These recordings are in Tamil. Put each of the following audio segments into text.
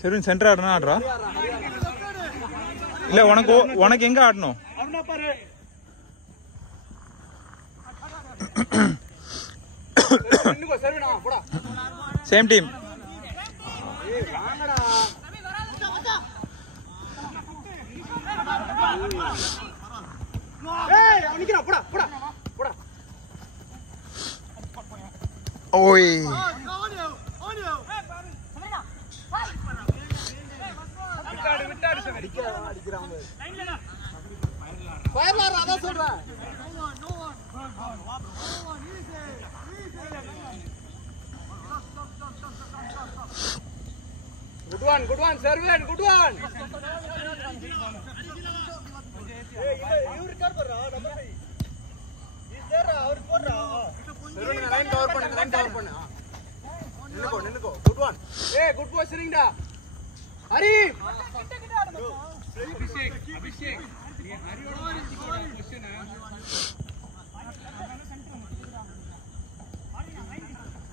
சரி சென்டர் ஆடுனா ஆடுறா இல்ல உனக்கு எங்க ஆடணும் சேம் டீம் ஓய் good one Servan good one line cover பண்ணு நின்னுக்கோ good one hey good positioning da Hari Abhishek நீ ஹரியோட பொசிஷன்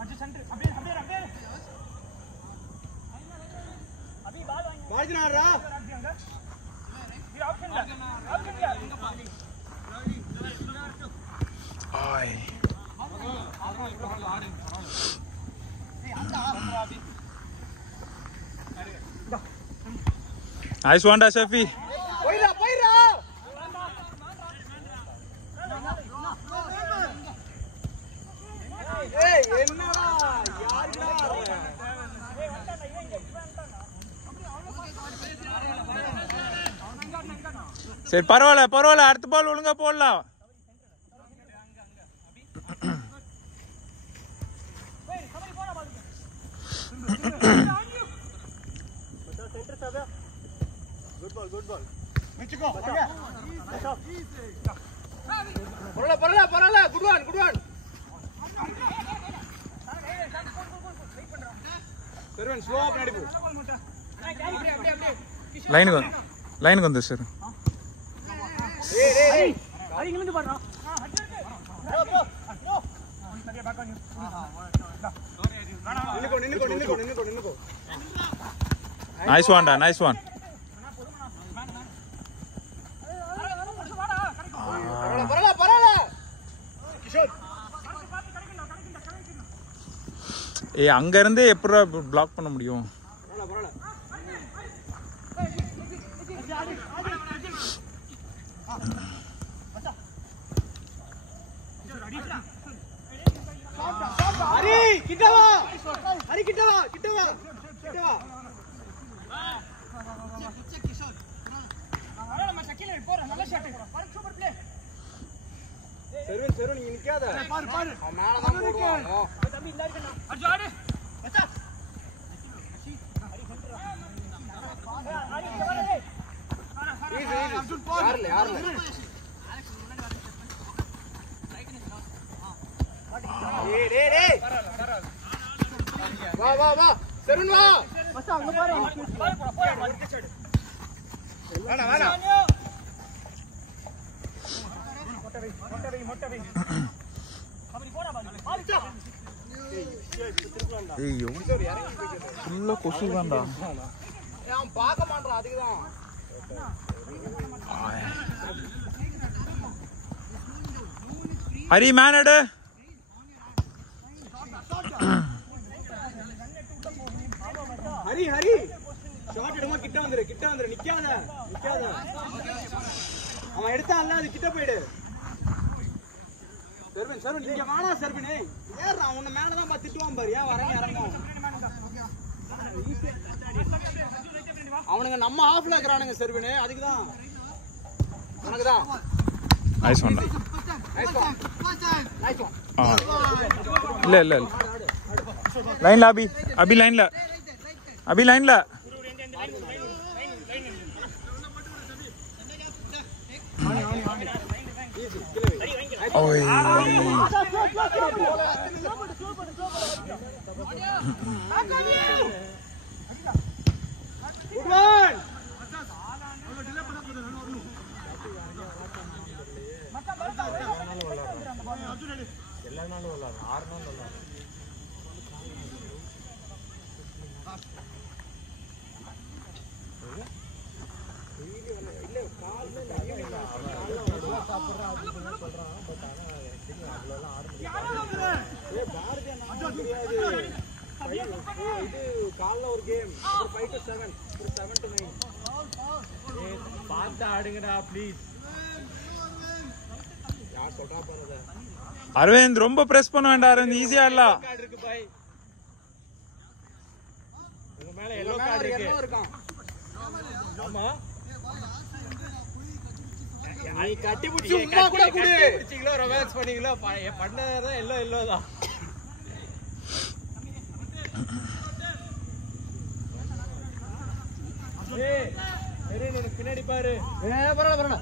अच्छा सेंटर अभी बाल वांगे ना रहा ये ऑप्शन ओए नाइस वन डा शेफी போயிரா ஏய் என்னடா யாருடா சரி பரவாயில்ல அடுத்த பால் ஒழுங்கா போடலாம் good ball மிச்சுக்கோ பரவாயில்ல good one Servan slow up nadi po line வந்து சார் ஏய் ஹரி இங்க வந்து பாருடா நின்னுக்கோ நைஸ் ஒன் பரவாயில்ல கிஷோர் ஏய் அங்க இருந்து எப்பறா பிளாக் பண்ண முடியும் ஹரி கிட்ட வா நம்ம சக்கில போற நல்ல ஷாட் பாரு சூப்பர் ப்ளே செர்வன் நீ நிக்காத பாரு அவன் மேல தான் போடுவான் தம்பி இல்ல இருக்கனா அர்ஜு ஆடு மச்சா ஹரி சென்டர் ஹரி அர்ஜுன் போடு யார்ல டேய் வா செர்வன் வா மச்சா அங்க பாரு வேணா மொட்டை கபடி போடா பாரு ஐயோ ஃபுல்லா கொசு தான்டா அவன் பார்க்க மாட்டான் அதுக்கு தான் ஹரி மேன் எடு ஹரி ஷாட் எடுமா கிட்ட வந்துரு நிக்காத அவன் எடுத்தான்ல அது கிட்ட போய்டு செர்வன் நீங்க வாடா செர்வன் ஏறா உன்ன மேல தான் பா திட்டுவான் பாரு ஏன் இறங்கும் அவனுங்க நம்ம ஹாஃப்ல இருக்கறானுங்க செர்வன் அதுக்கு தான் உனக்கு தான் நைஸ் ஒன் இல்ல லைன்ல அபி லைன்ல ஓய் குட் ஒன் எல்லா நாளும் விளையாடுறோம் 6 நாள் விளையாடுறோம் காலைல ஒரு கேம் 5 to 7 7 to 9 பார்த்தா ஆடுங்கடா ப்ளீஸ். யார் சொல்றா பாருங்க. அரவிந்த் ரொம்ப பிரஸ் பண்ண வேண்டாம் அரவிந்த், ஈஸியா இல்ல. கார்டு இருக்கு பாய். உங்க மேல yellow கார்டு இருக்கு. ஆமா. நீ கட்டி புடிச்சு உம்மா கூட குடு. புடிச்சீங்களோ ரொமான்ஸ் பண்ணீங்களோ பண்ணறத எல்லோ தான். ஏய் சரி நீ பின்னாடி பாரு. பரவாயில்லை.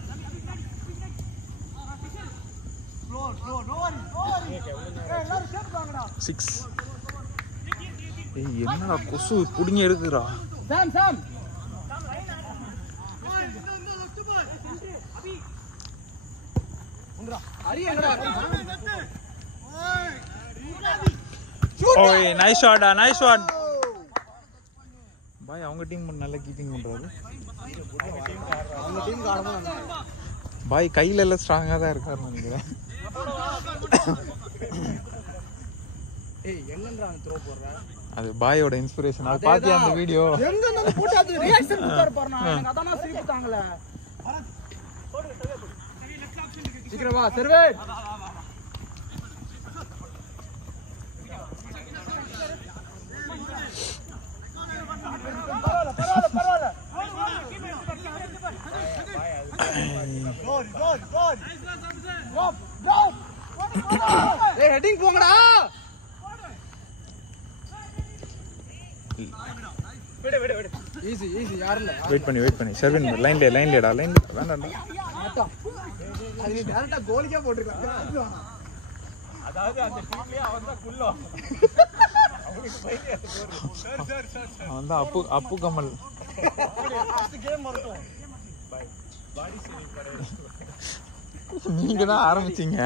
ஸ்லோ எல்லாரும் ஷேப் வாங்கடா. 6. ஏய் என்னடா கொசு புடிங்க இருக்குடா. சாம் ஓய் நைஸ் ஷாட், நைஸ் ஷாட். பாய் அவங்க டீம் நல்ல கீப்பிங் பண்றாரு. அவங்க டீம் ஆடுறாங்க. பாய் கையில எல்லாம் ஸ்ட்ராங்கா தான் இருக்காரு நினைக்கிறேன். ஏய் எங்கன்றா த்ரோ போடுற? அது பாயோட இன்ஸ்பிரேஷன். அது பாத்தியா அந்த வீடியோ? எங்க நம்ம போட்டு அது ரியாக்ஷன் கொடுத்தாரு பாருங்க. எனக்கு அதான சிரிப்பு தாங்கல. சீக்கிரம் வா சர்வே. பரவாயில்லை. ஏய் ஹெட்டிங் போங்கடா. விடு. ஈஸி யார் இல்ல. வெயிட் பண்ணி செர்வின் லைன்லடா வேண்டாம்டா. அது நீ டைரக்டா கோலிக்கே போட்டுக்கலாம். அதாவது அந்த டீம்லயே அவன் தான் குள்ளோ. அவன் தான் அப்பு கமல். ஃபர்ஸ்ட் கேம் வரட்டும். பாடி சேவிங் பண்ணு. நீங்க தான் ஆரம்பிச்சீங்க.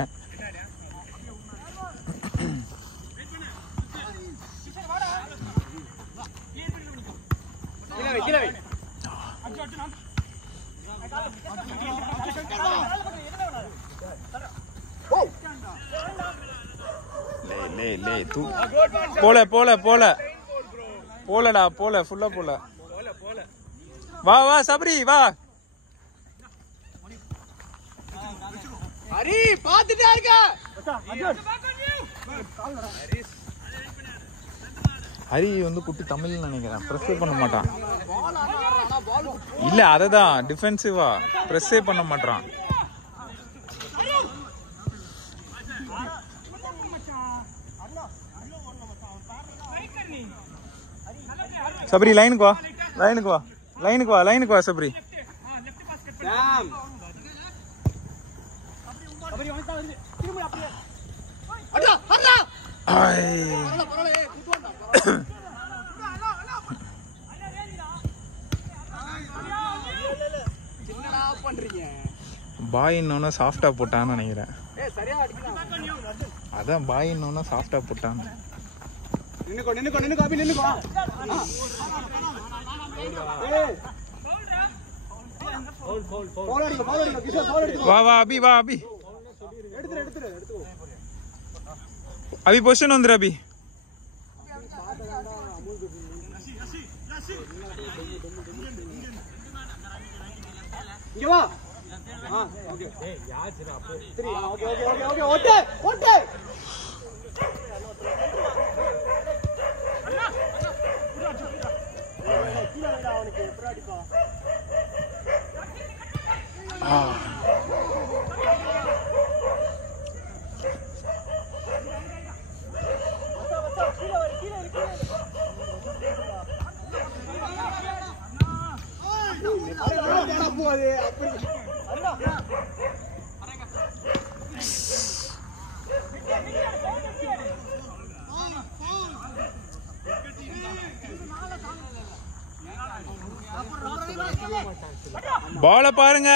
கீழ வை. லே தூ போலடா ஃபுல்லா போல. வா சபரி வா. ஹரி பாத்துட்டே இருக்க. ஹரி வந்து குட்டி தமிழ் நினைக்கிறேன். பிரஸ்ஸே பண்ண மாட்டான். இல்ல அததான் டிஃபென்சிவா பிரஸ்ஸே பண்ண மாட்டான். சபரி லைனுக்கு வா சபரி. சாம் சபரி வந்து வருது. திரும்ப அப்படியே அடா பரவாயில்லை. என்னடா பண்றீங்க? பாய் இன்னொன்னு சாஃப்டா போட்டான்னு நினைக்கிறேன். ஏய் சரியா அடிக்கலாம். அதான் பாய் இன்னொன்னு சாஃப்டா போட்டான். நின்னுக்கோ அபி நின்னுக்கோ. ஏய் பவுல் அடிங்க கிஷோர் பவுல் அடிங்க. வா அபி எடுத்துரு அபி பொசிஷன் வந்துரு அபி. இங்க வா. ஓகே. ஏய் யாச்சிரா போ. 3 ஓகே. ஓட்டு. கீழடா அவனுக்கு எப்பறா அடிப்பா. போதே அப்படி பால பாருங்க.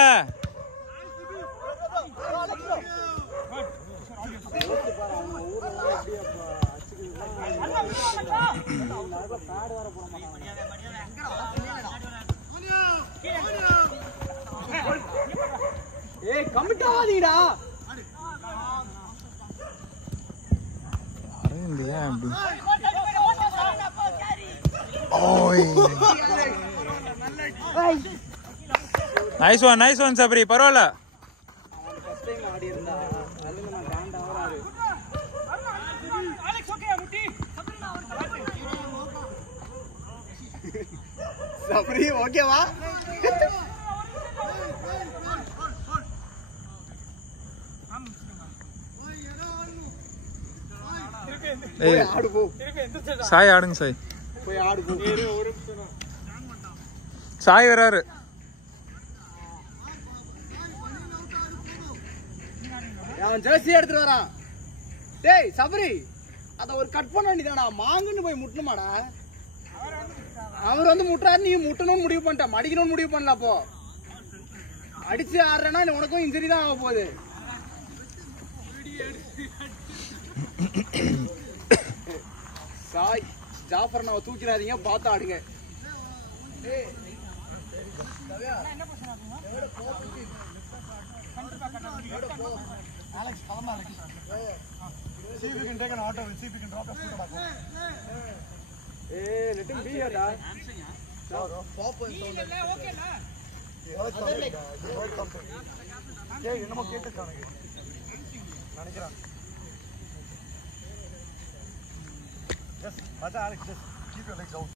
ஏய் கமிட் ஆகாதீங்கடா. அரவிந்த் ஏன் அப்படி? ஓய் நைஸ் ஒன் சபரி, பரவாயில்ல. ஃபர்ஸ்ட் டைம் ஆடி இருந்தா அதுல நான் பேண்ட் ஆவறாரு. அலெக்ஸ் ஓகே முட்டி சபரி ஓகேவா? ஏய் ஆடு போ. சாய் ஆடுங்க சாய். போய் ஆடு போ. சாய் வராரு. அவன் ஜெர்சி எடுத்துட்டு வரான். டேய் சபரி அத ஒரு கட் பண்ண வேண்டியதாடா. மாங்குன்னு போய் முட்டணுமாடா. அவர் வந்து முட்டுறாரு, நீ முட்டணும்னு முடிவு பண்ணிட்ட, மடிக்கணும்னு முடிவு பண்ணல. அப்போ அடிச்சு ஆடுறேன்னா உனக்கும் இன்ஜுரி தான் ஆக போகுது. சாய் ஜாஃபர் நான் தூக்கிடாதீங்க, பார்த்து ஆடுங்க. See if you can take an auto and see if you can drop a foot back. Hey, let him be here, dad. இல்ல ஓகேல ஏய் என்னமோ கேட்டுட்டானே நினைக்கிறேன். Just Alex, just keep your legs out.